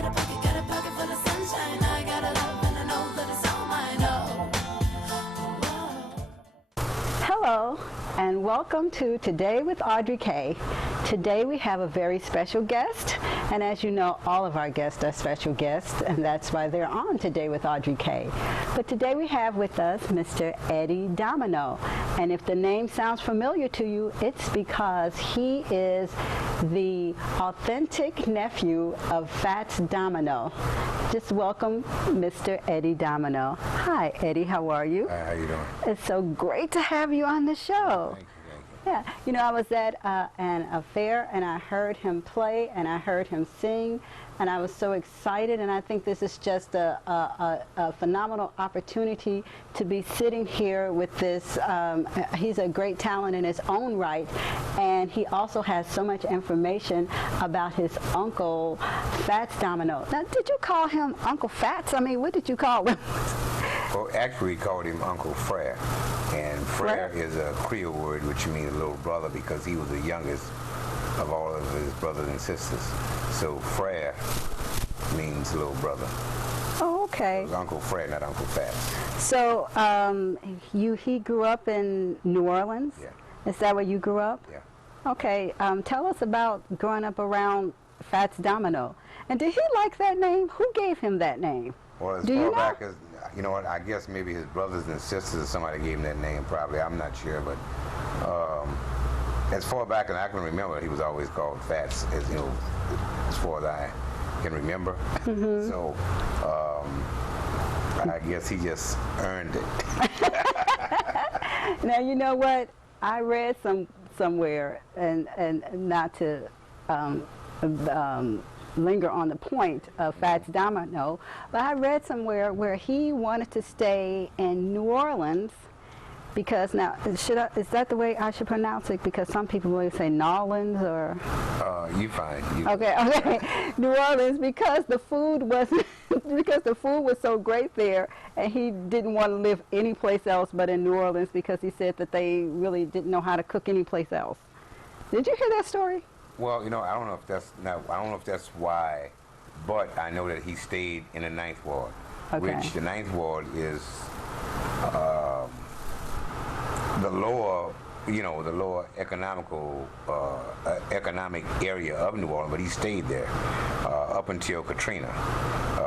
got a pocket full of sunshine. I got a love and I know that it's all mine. Hello, and welcome to Today with Audrey K. Today we have a very special guest, and as you know, all of our guests are special guests, and that's why they're on Today with Audrey K. But today we have with us Mr. Eddie Domino, and if the name sounds familiar to you, it's because he is the authentic nephew of Fats Domino. Just welcome Mr. Eddie Domino. Hi, Eddie, how are you? Hi, how you doing? It's so great to have you on the show. Thank you. Yeah, you know, I was at an affair and I heard him play and I heard him sing and I was so excited, and I think this is just a phenomenal opportunity to be sitting here with this. He's a great talent in his own right, and he also has so much information about his uncle, Fats Domino. Now, did you call him Uncle Fats? I mean, what did you call him? Well, actually, we called him Uncle Frere. And Frere is a Creole word which means little brother, because he was the youngest of all of his brothers and sisters. So Frere means little brother. Oh, okay. It was Uncle Frere, not Uncle Fats. So he grew up in New Orleans? Yeah. Is that where you grew up? Yeah. Okay. Tell us about growing up around Fats Domino. And did he like that name? Who gave him that name? Well, as Do you far know? back as, you know what, I guess maybe his brothers and sisters or somebody gave him that name, probably. I'm not sure, but as far back as I can remember, he was always called Fats, as you know, as far as I can remember. Mm-hmm. So I guess he just earned it. Now, you know what? I read somewhere, and not to linger on the point of Fats Domino, but I read somewhere where he wanted to stay in New Orleans because, now, is that the way I should pronounce it? Because some people will say Nolans or... You fine. Okay. New Orleans, because the food was so great there, and he didn't want to live anyplace else but in New Orleans because he said that they really didn't know how to cook anyplace else. Did you hear that story? Well, you know, I don't know if that's why, but I know that he stayed in the Ninth Ward, which the Ninth Ward is the lower economic area of New Orleans, but he stayed there up until Katrina.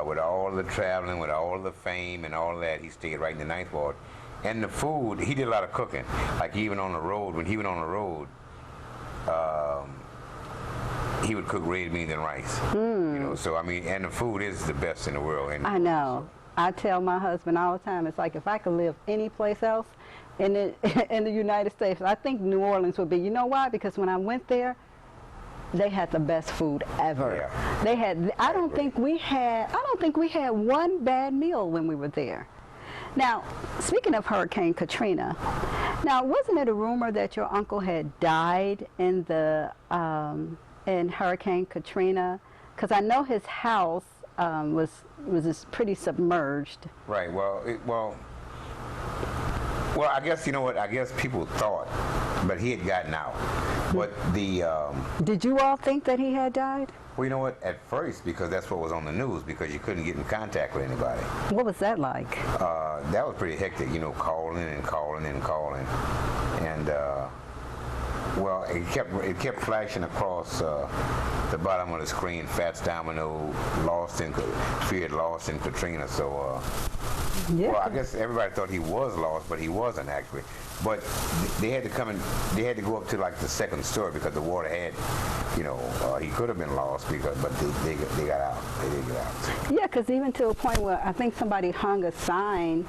With all the traveling, with all the fame and all that, he stayed right in the Ninth Ward. And the food, he did a lot of cooking. Like even on the road, when he went on the road, he would cook red beans and rice. You know, so I mean, and the food is the best in the world. I know. I tell my husband all the time, it's like if I could live any place else in the United States, I think New Orleans would be. You know why? Because when I went there, they had the best food ever. Yeah. They had. I don't think we had one bad meal when we were there. Now, speaking of Hurricane Katrina, now wasn't it a rumor that your uncle had died in the in Hurricane Katrina? Because I know his house was just pretty submerged. Right. Well, I guess, you know what? I guess people thought, but he had gotten out. But the Did you all think that he had died? well, you know what? At first, because that's what was on the news, because you couldn't get in contact with anybody. What was that like? That was pretty hectic, you know, calling and calling and calling, and well, it kept flashing across the bottom of the screen. Fats Domino lost in Katrina. So, Yeah. well, I guess everybody thought he was lost, but he wasn't actually. But they had to go up to like the second story because the water had, you know, he could have been lost but they got out. They did get out. Yeah, because even to a point where I think somebody hung a sign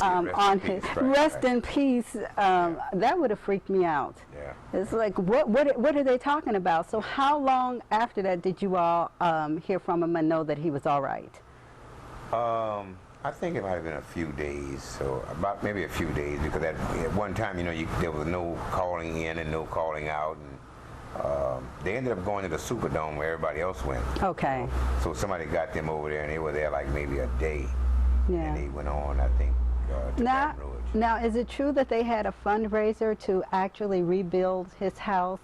on his rest in peace. That would have freaked me out. Yeah. It's like, what are they talking about? So how long after that did you all hear from him and know that he was all right? I think it might have been a few days, so about maybe a few days, because at one time, you know, there was no calling in and no calling out, and they ended up going to the Superdome where everybody else went. Okay. So somebody got them over there, and they were there like maybe a day, Yeah. and they went on, I think, to Baton Rouge. Now, is it true that they had a fundraiser to actually rebuild his house?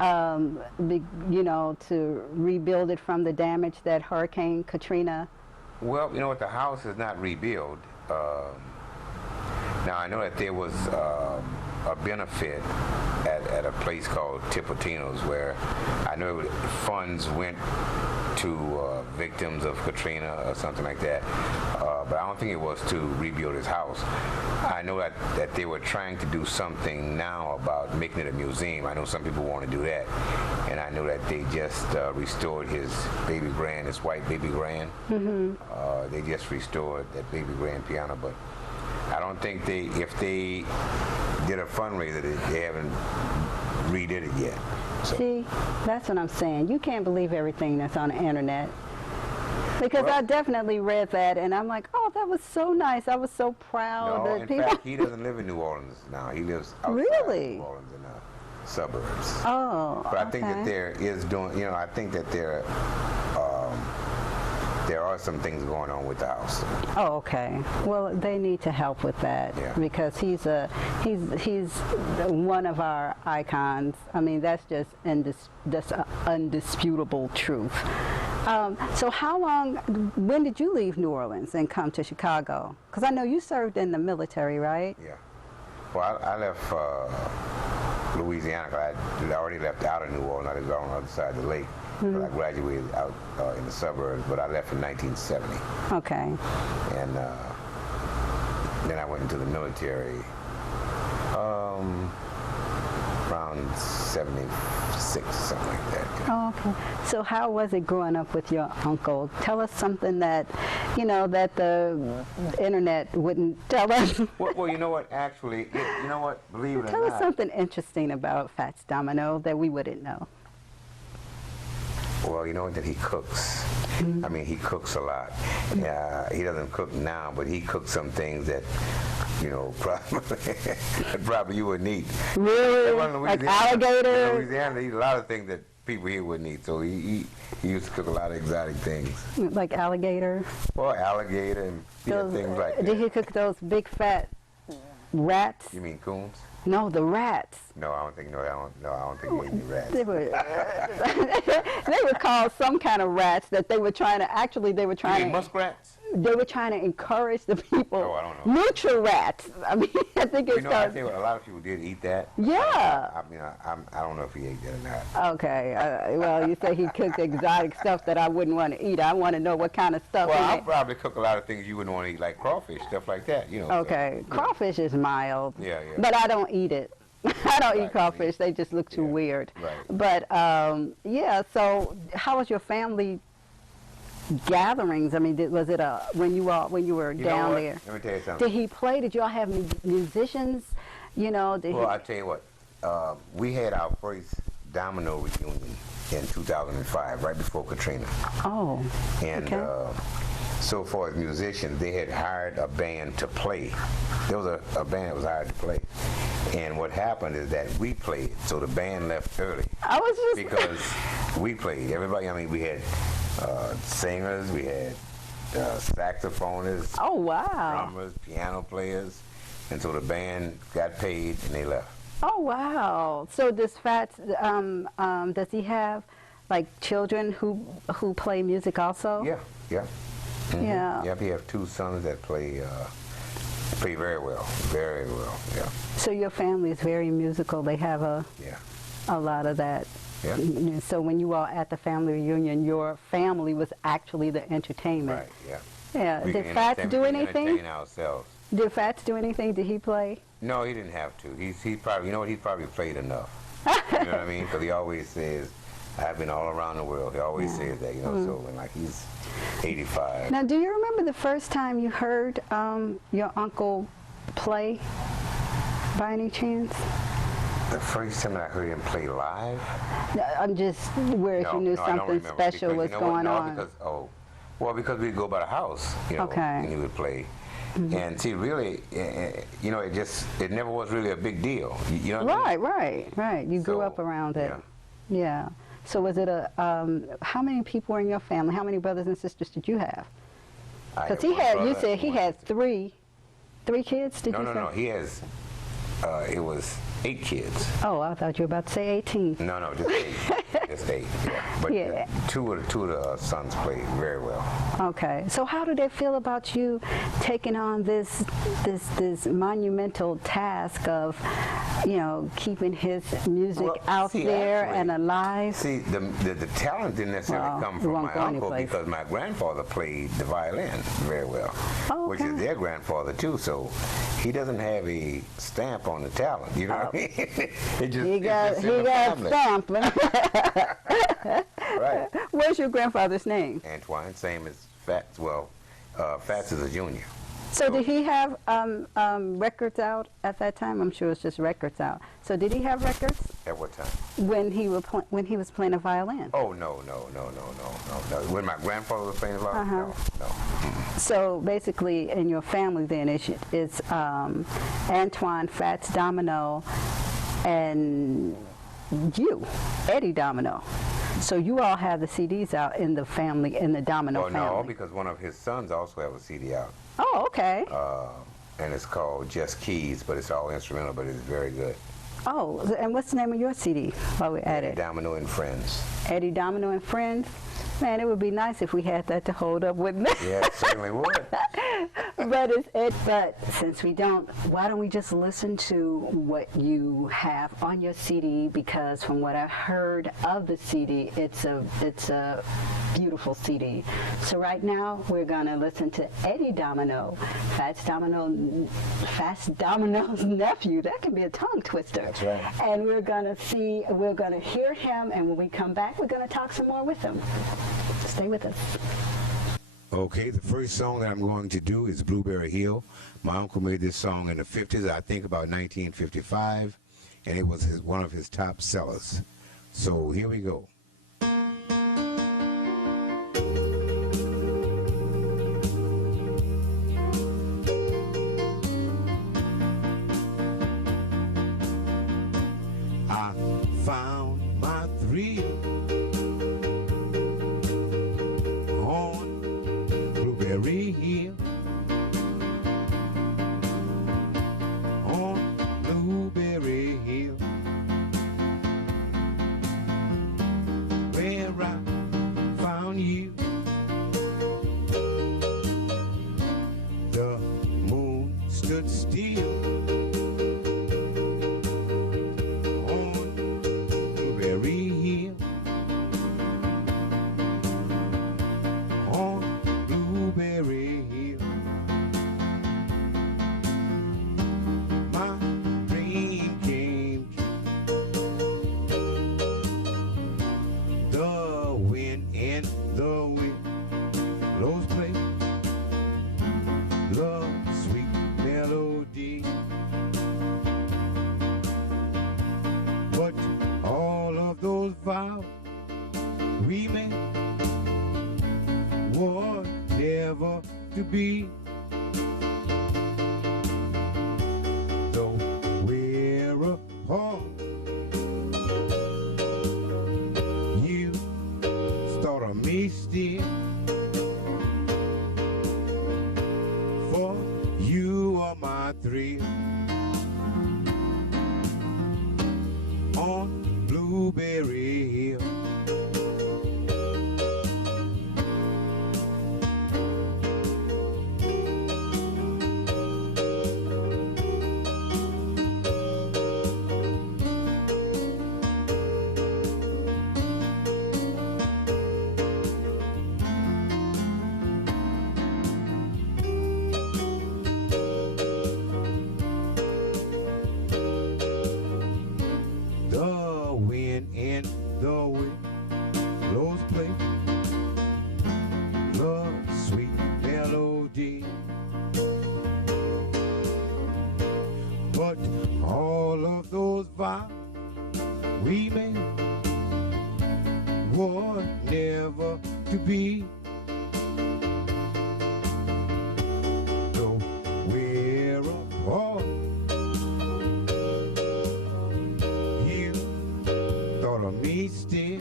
you know, to rebuild it from the damage that Hurricane Katrina? Well, you know what, the house is not rebuilt. Now, I know that there was a benefit at a place called Tipotino's where I know funds went to victims of Katrina or something like that, but I don't think it was to rebuild his house. I know that they were trying to do something now about making it a museum. I know some people want to do that, and I know that they just restored his baby grand, his white baby grand. They just restored that baby grand piano, but I don't think if they did a fundraiser, they haven't redid it yet. So. See, that's what I'm saying. You can't believe everything that's on the internet. Because I definitely read that, and I'm like, oh, that was so nice. I was so proud. No, that in people... fact, he doesn't live in New Orleans now. He lives outside Really? New Orleans in the suburbs. Oh, But I think that there is I think that there are some things going on with the house. Oh, okay. Well, they need to help with that because he's one of our icons. I mean, that's just undisputable truth. So when did you leave New Orleans and come to Chicago? Because I know you served in the military, right? Yeah. Well, I left Louisiana. I already left out of New Orleans. I lived on the other side of the lake. But I graduated out in the suburbs, but I left in 1970. Okay. And then I went into the military around 76, something like that. Oh, okay. So how was it growing up with your uncle? Tell us something that, that the internet wouldn't tell us. Well, you know what, actually, believe it or not. Tell us something interesting about Fats Domino that we wouldn't know. Well, you know that he cooks. I mean, he cooks a lot. He doesn't cook now, but he cooks some things that, probably you wouldn't eat. Really? Like alligator? In Louisiana, they eat a lot of things that people here wouldn't eat. So he used to cook a lot of exotic things. Like alligator? Well, alligator and things like that. Did he cook those big fat rats? You mean coons? No, the rats. No, I don't think. I don't think he ate any rats. They were called some kind of rats that they were trying to. They were trying to. Muskrats? They were trying to encourage the people. Oh, I don't know. Neutral rats. I mean, I think it's. I think a lot of people did eat that. Yeah. I don't know if he ate that or not. Okay. Well, you say he cooked exotic stuff that I wouldn't want to eat. I want to know what kind of stuff. Well, I'll probably cook a lot of things you wouldn't want to eat, like crawfish, stuff like that. Okay. So, crawfish is mild. Yeah. But I don't eat it. I don't eat crawfish. They just look too weird. Right. But so how was your family gatherings? I mean, was it when you were down there? Let me tell you something. Did he play? Did y'all have musicians? Well, I tell you what. We had our first Domino reunion in 2005, right before Katrina. Oh. And so far as musicians, they had hired a band to play. There was a band that was hired to play. And what happened is that we played, so the band left early. Because we played. Everybody, we had singers, we had saxophonists, oh wow, drummers, piano players, and so the band got paid and they left. Oh wow! So does Fats does he have like children who play music also? Yeah. Mm-hmm. Yeah. Yep, he have two sons that play very well, yeah. So your family is very musical. They have a lot of that. Yeah. So when you were at the family reunion, your family was actually the entertainment. Right, yeah. Yeah. We Did Fats do anything? Entertain ourselves. Did Fats do anything? Did he play? No, he didn't have to. He probably, he probably played enough. You know what I mean? Because he always says, I've been all around the world. He always says that, so when he's 85. Now, do you remember the first time you heard your uncle play by any chance? The first time I heard him play live? I'm just where if you knew something special was going on. Because we'd go by the house, and he would play. Mm-hmm. And see, really, it never was really a big deal. You know what I mean? Right. You grew up around it. Yeah. So was it how many people were in your family? How many brothers and sisters did you have? Because you said he had three kids, did you say? No. He has, it was 8 kids. Oh, I thought you were about to say 18. No, just 8. Just 8, yeah. But Yeah. two of the sons played very well. Okay. So how do they feel about you taking on this monumental task of, keeping his music Well, out see, there actually- and alive? See, the talent didn't necessarily Well, come you from won't my go uncle anyplace. because my grandfather played the violin very well, Oh, which okay. is their grandfather too. So he doesn't have a stamp on the talent. You know what I mean? It just, He it's got just in the family. stamping. Right. What's your grandfather's name? Antoine, same as Fats. Well, Fats is a junior. So did he have records out at that time? I'm sure it's just records out. So did he have records At what time? when he was playing a violin? Oh no. When my grandfather was playing the violin, no. So basically, in your family, then it's Antoine, Fats Domino, and you, Eddie Domino. So you all have the CDs out in the family, in the Domino Oh family. no, because one of his sons also have a CD out. Oh, okay. And it's called Just Keys, but it's all instrumental, but it's very good. Oh, and what's the name of your CD while we're at it? Domino and Friends. Eddie Domino and Friends. Man, it would be nice if we had that to hold up, wouldn't it? Yeah, it certainly would. But since we don't, why don't we just listen to what you have on your CD? Because from what I've heard of the CD, it's a beautiful CD. So right now we're gonna listen to Eddie Domino, Fats Domino's nephew. That can be a tongue twister. That's right. And we're gonna hear him, and when we come back, we're gonna talk some more with him. Stay with us. Okay, the first song that I'm going to do is Blueberry Hill. My uncle made this song in the 50s, I think about 1955, and it was one of his top sellers. So here we go. I found my thrill on Blueberry Hill, on Blueberry Hill, where I found you. The moon stood still on Blueberry Hill, on Blueberry Hill. My dream came true. The wind and the wind blows play, love sweet melody. But all of those vows we made were never to be. Though we're apart, you thought of me still, for you are my thrill on Blueberry Hill. The wind and the wind blows play, love sweet melody. But all of those vows we made were never to be. Though we're apart, you thought of me still,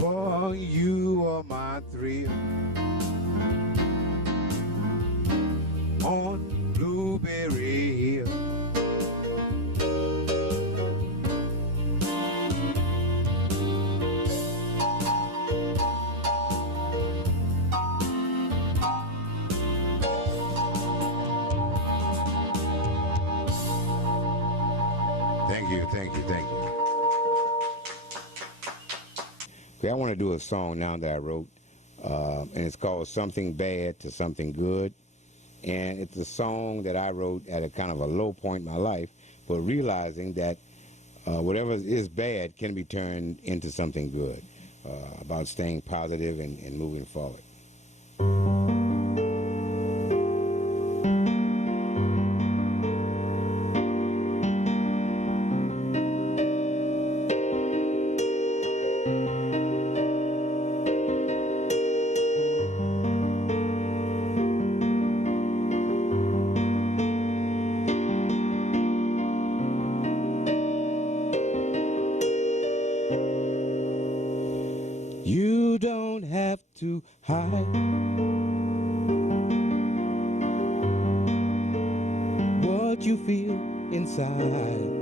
for you are my thrill on Blueberry thank you. Okay, I want to do a song now that I wrote, and it's called Something Bad to Something Good. And it's a song that I wrote at a kind of a low point in my life, but realizing that whatever is bad can be turned into something good, about staying positive and moving forward. You don't have to hide what you feel inside.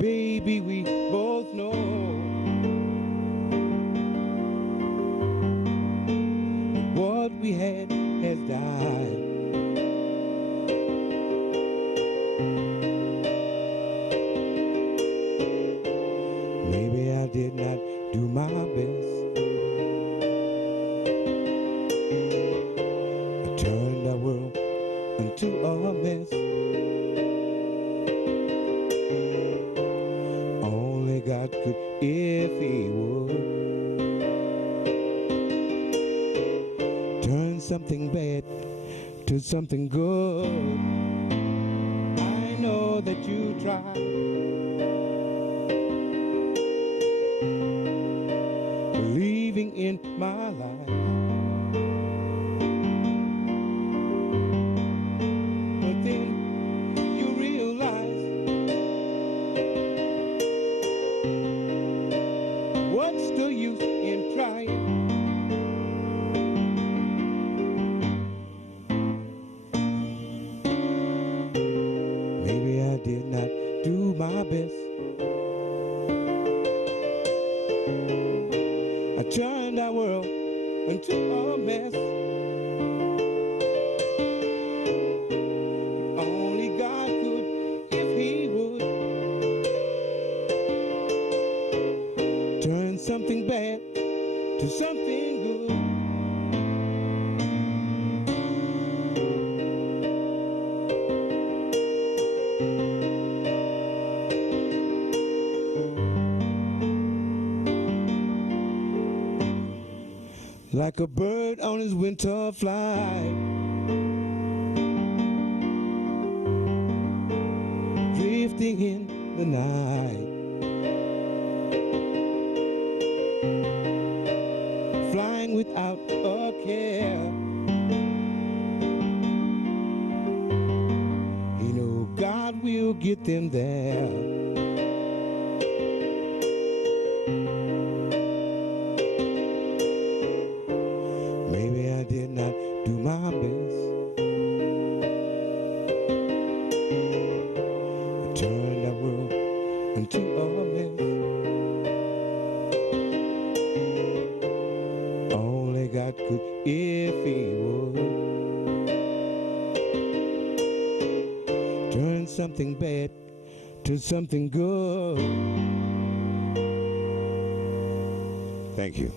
Baby, we both know what we had has died. Maybe I did not do my best. I turned our world into a mess. Only God could if He would turn something bad to something good. I know that you tried. Believing in my life, but then you realize what's the use in trying? Maybe I did not do my best. I turned our world into a mess. Only God could if He would turn something bad to something good. Like a bird on his winter flight, drifting in the night, flying without a care. You know God will get them there. Maybe I did not do my best. I turned our world into a mess. Only God could if He would turn something bad to something good. Thank you.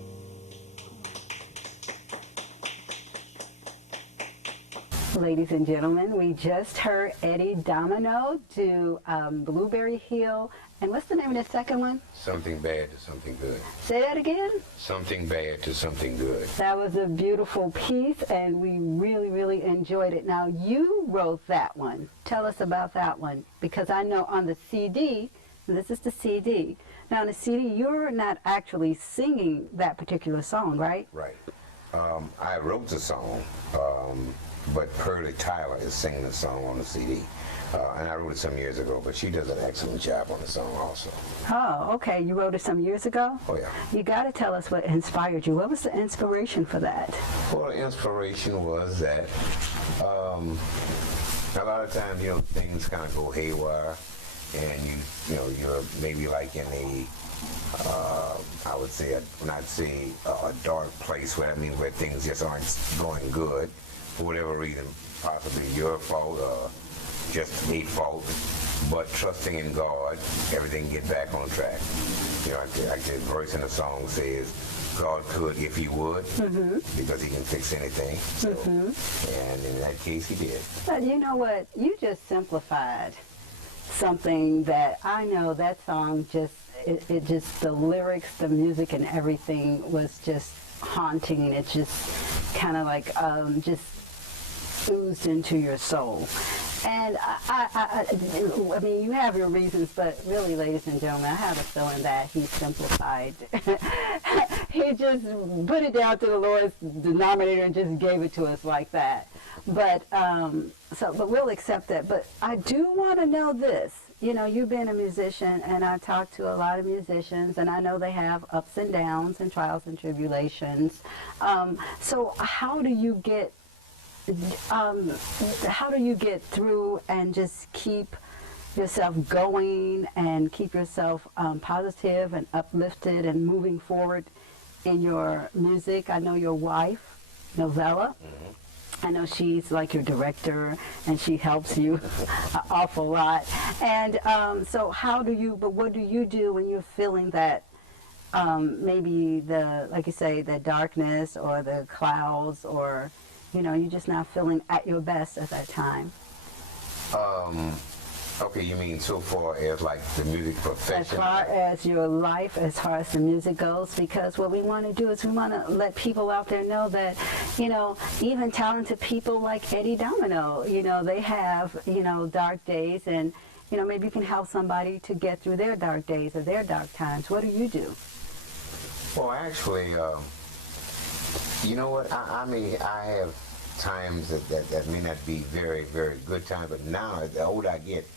Ladies and gentlemen, we just heard Eddie Domino do Blueberry Hill. And what's the name of the second one? Something bad to something good. Say that again? Something bad to something good. That was a beautiful piece, and we really, really enjoyed it. Now, you wrote that one. Tell us about that one, because I know on the CD, this is the CD. Now, on the CD, you're not actually singing that particular song, right? Right. I wrote the song, but Pearlie Tyler is singing the song on the CD. And I wrote it some years ago, but she does an excellent job on the song also. Oh, okay. You wrote it some years ago? Oh, yeah. You got to tell us what inspired you. What was the inspiration for that? Well, the inspiration was that a lot of times, things kind of go haywire, and you're maybe like in a, I would say, not say a dark place, where things just aren't going good for whatever reason, possibly your fault, just a fault, but trusting in God, everything get back on track. You know, like the verse in the song says, God could if he would, because he can fix anything. So, and in that case, he did. But you know what? You just simplified something that I know that song just, it just, the lyrics, the music, and everything was just haunting. It just kind of like just oozed into your soul. And I mean, you have your reasons, but really, ladies and gentlemen, I have a feeling that he simplified. He just put it down to the lowest denominator and just gave it to us like that. But but we'll accept that. But I do want to know this. You know, you've been a musician, and I talk to a lot of musicians, and I know they have ups and downs and trials and tribulations. So how do you get through and just keep yourself going and keep yourself positive and uplifted and moving forward in your music? I know your wife, Novella. I know she's like your director, and she helps you an awful lot. And so what do you do when you're feeling that maybe like you say, the darkness or the clouds, or you know, you're just not feeling at your best at that time? Okay, you mean so far as like the music profession? As far as your life, as far as the music goes, because what we want to do is we want to let people out there know that, you know, even talented people like Eddie Domino, you know, they have, you know, dark days, and, you know, maybe you can help somebody to get through their dark days or their dark times. What do you do? Well, actually, you know what? I mean, I have times that may not be very, very good times, but now, the older I get,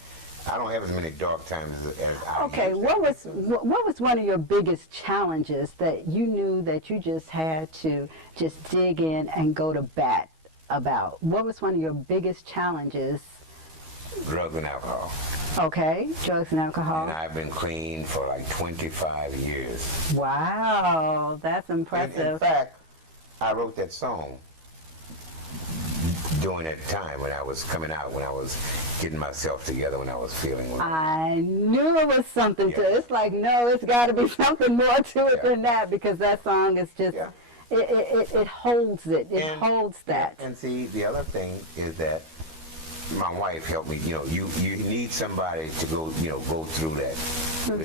I don't have as many dark times as I Okay, used to. what was one of your biggest challenges that you knew that you just had to just dig in and go to bat about? What was one of your biggest challenges? Drugs and alcohol. Okay, drugs and alcohol. And I've been clean for like 25 years. Wow, that's impressive. In fact, I wrote that song during that time when I was coming out, when I was getting myself together, when I was feeling well. I knew it was something to it. It's like, no, it's got to be something more to it than that, because that song is just, it holds it. It holds that. And see, the other thing is that my wife helped me. You know, you need somebody to go, you know, go through that,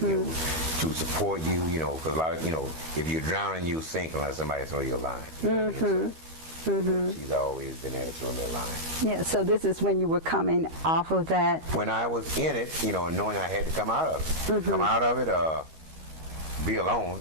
you know, to support you. You know, because a lot of, you know, if you're drowning, you sink unless somebody throws you a line. You know what I mean? She's always been there to throw me a line. Yeah, so this is when you were coming off of that. When I was in it, you know, knowing I had to come out of it, be alone.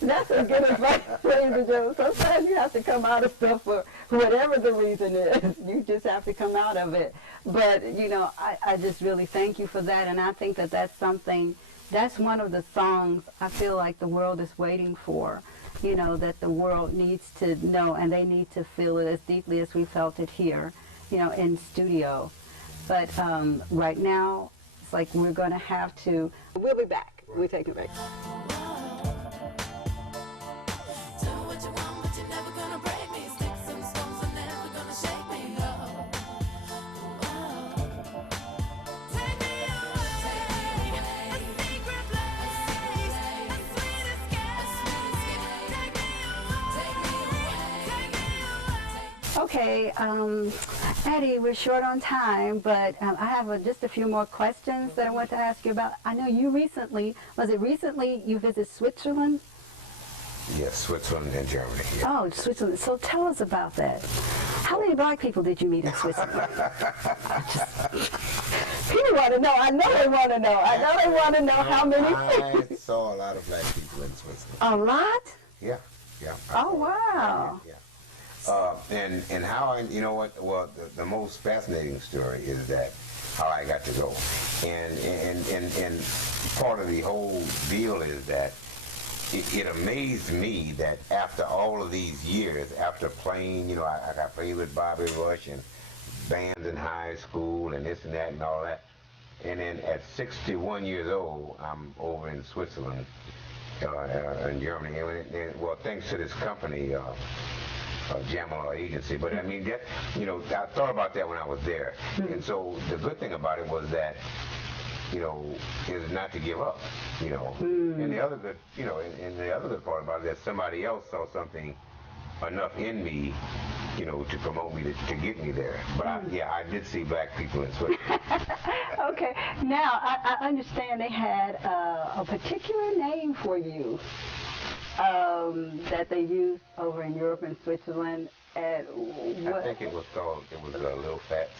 That's a good advice, ladies and gentlemen. Sometimes you have to come out of stuff for whatever the reason is. You just have to come out of it. But, you know, I just really thank you for that, and I think that that's something, that's one of the songs I feel like the world is waiting for, you know, that the world needs to know, and they need to feel it as deeply as we felt it here, you know, in studio. But right now, it's like we're going to have to, we'll be back. We'll take a break. Do what you want, but you're never gonna break me. Sticks and stones are never gonna shake me. Take me away, a secret place, a sweet escape. Take me away. Okay, Eddie, we're short on time, but I have just a few more questions that I want to ask you about. I know you recently, was it recently you visited Switzerland? Yes, Switzerland and Germany. Yeah. Oh, Switzerland. So tell us about that. How many black people did you meet in Switzerland? People want to know. I know they want to know. I know they want to know how many. I saw a lot of black people in Switzerland. A lot? Yeah, yeah. Oh, wow. Yeah. And how I, you know what? Well, the most fascinating story is that how I got to go, and part of the whole deal is that it amazed me that after all of these years, after playing, you know, I played with Bobby Rush and bands in high school and this and that and all that, and then at 61 years old, I'm over in Switzerland, in Germany, and well, thanks to this company. Jamal agency. But I mean, that, I thought about that when I was there. And so the good thing about it was that, is not to give up, And the other good, and the other good part about it is that somebody else saw something enough in me, to promote me to get me there. But I did see black people in Switzerland. Okay, now I understand they had a particular name for you that they used over in Europe and Switzerland. And I think it was Little Fats.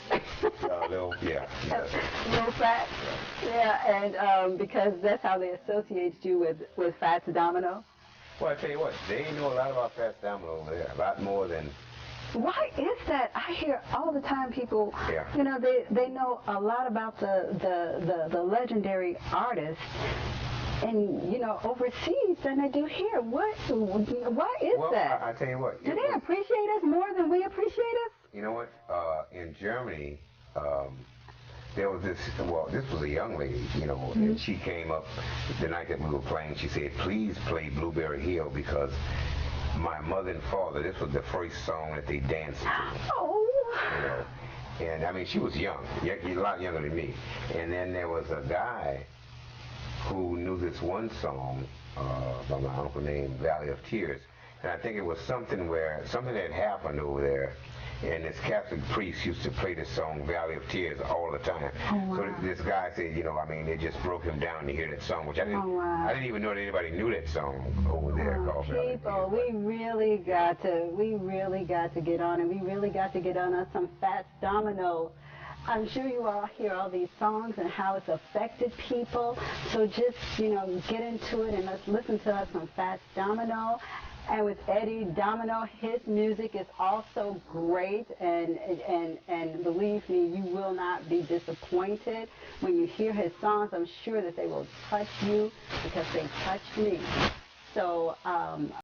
Little Fats. Yeah, and because that's how they associated you with Fats Domino. Well, I tell you what, they know a lot about Fats Domino over there, a lot more than. Why is that? I hear all the time people, Yeah. They know a lot about the legendary artist, and overseas than they do here. Why is that? I tell you what. Do they appreciate us more than we appreciate us? You know what? In Germany, there was this was a young lady, and she came up the night that we were playing. She said, "Please play Blueberry Hill because my mother and father, this was the first song that they danced to." Oh. And I mean, she was young, a lot younger than me. And then there was a guy who knew this one song by my uncle named Valley of Tears. And I think it was something that happened over there. And this Catholic priest used to play this song, Valley of Tears, all the time. Oh, wow. So this guy said, it just broke him down to hear that song, which I didn't even know that anybody knew that song over there called Valley of People, Tears. we really got to get on, and we really got to get on some Fats Domino. I'm sure you all hear all these songs and how it's affected people. So just, get into it and let's listen to some Fats Domino. And with Eddie Domino, his music is also great, and believe me, you will not be disappointed when you hear his songs. I'm sure that they will touch you because they touched me. So